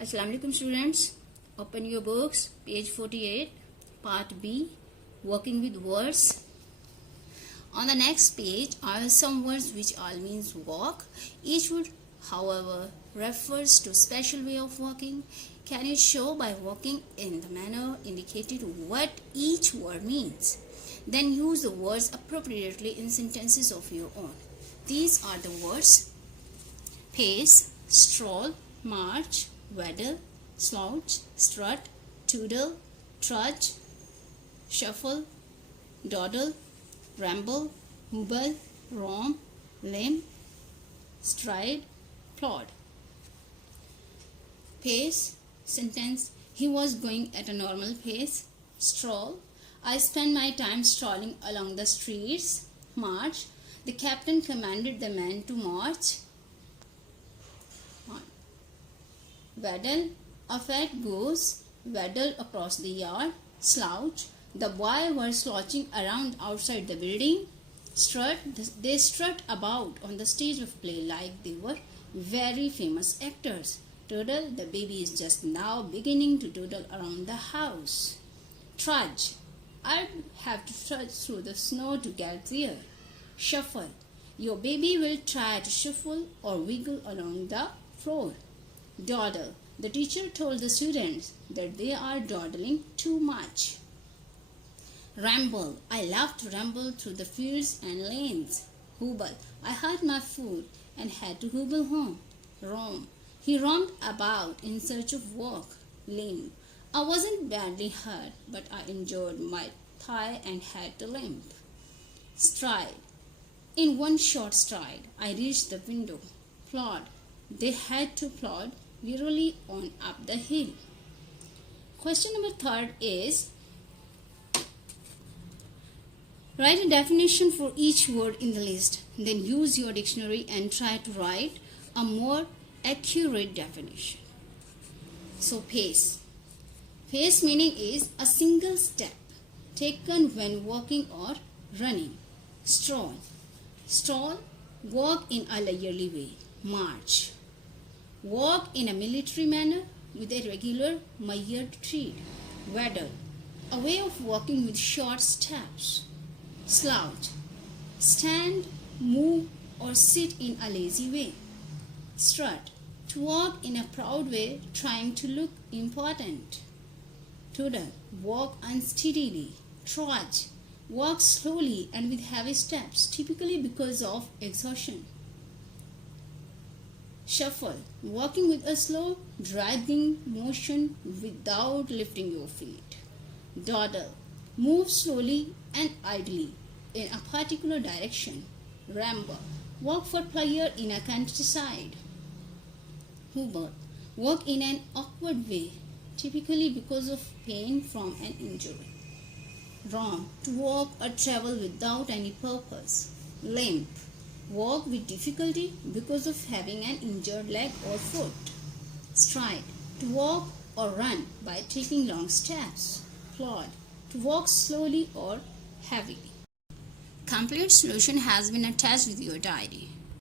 Assalamu alaikum students. Open your books, page 48, part B, working with words. On the next page are some words which all means walk. Each word, however, refers to special way of walking. Can you show by walking in the manner indicated what each word means? Then use the words appropriately in sentences of your own. These are the words: pace, stroll, march, waddle, slouch, strut, toodle, trudge, shuffle, dawdle, ramble, hobble, romp, limp, stride, plod. Pace, sentence: he was going at a normal pace. Stroll: I spent my time strolling along the streets. March: the captain commanded the men to march. Waddle: a fat goose waddled across the yard. Slouch: the boys were slouching around outside the building. Strut: they strut about on the stage of play like they were very famous actors. Toddle: the baby is just now beginning to toddle around the house. Trudge: I'd have to trudge through the snow to get there. Shuffle: your baby will try to shuffle or wiggle along the floor. Dawdle: the teacher told the students that they are dawdling too much. Ramble: I love to ramble through the fields and lanes. Hobble: I hurt my foot and had to hobble home. Romp: he romped about in search of work. Limp: I wasn't badly hurt, but I injured my thigh and had to limp. Stride: in one short stride, I reached the window. Plod: they had to plod wearily on up the hill. Question number 3 is, write a definition for each word in the list. Then use your dictionary and try to write a more accurate definition. So pace. Pace meaning is a single step taken when walking or running. Stroll. Stroll, walk in a leisurely way. March. Walk in a military manner with a regular measured tread. Waddle, a way of walking with short steps. Slouch, stand, move or sit in a lazy way. Strut, to walk in a proud way trying to look important. Toddle, walk unsteadily. Trudge, walk slowly and with heavy steps, typically because of exhaustion. Shuffle, walking with a slow, dragging motion without lifting your feet. Dawdle, move slowly and idly in a particular direction. Ramble, walk for pleasure in a countryside. Hobble, walk in an awkward way, typically because of pain from an injury. Romp, to walk or travel without any purpose. Limp, walk with difficulty because of having an injured leg or foot. Stride, to walk or run by taking long steps. Plod, to walk slowly or heavily. Complete solution has been attached with your diary.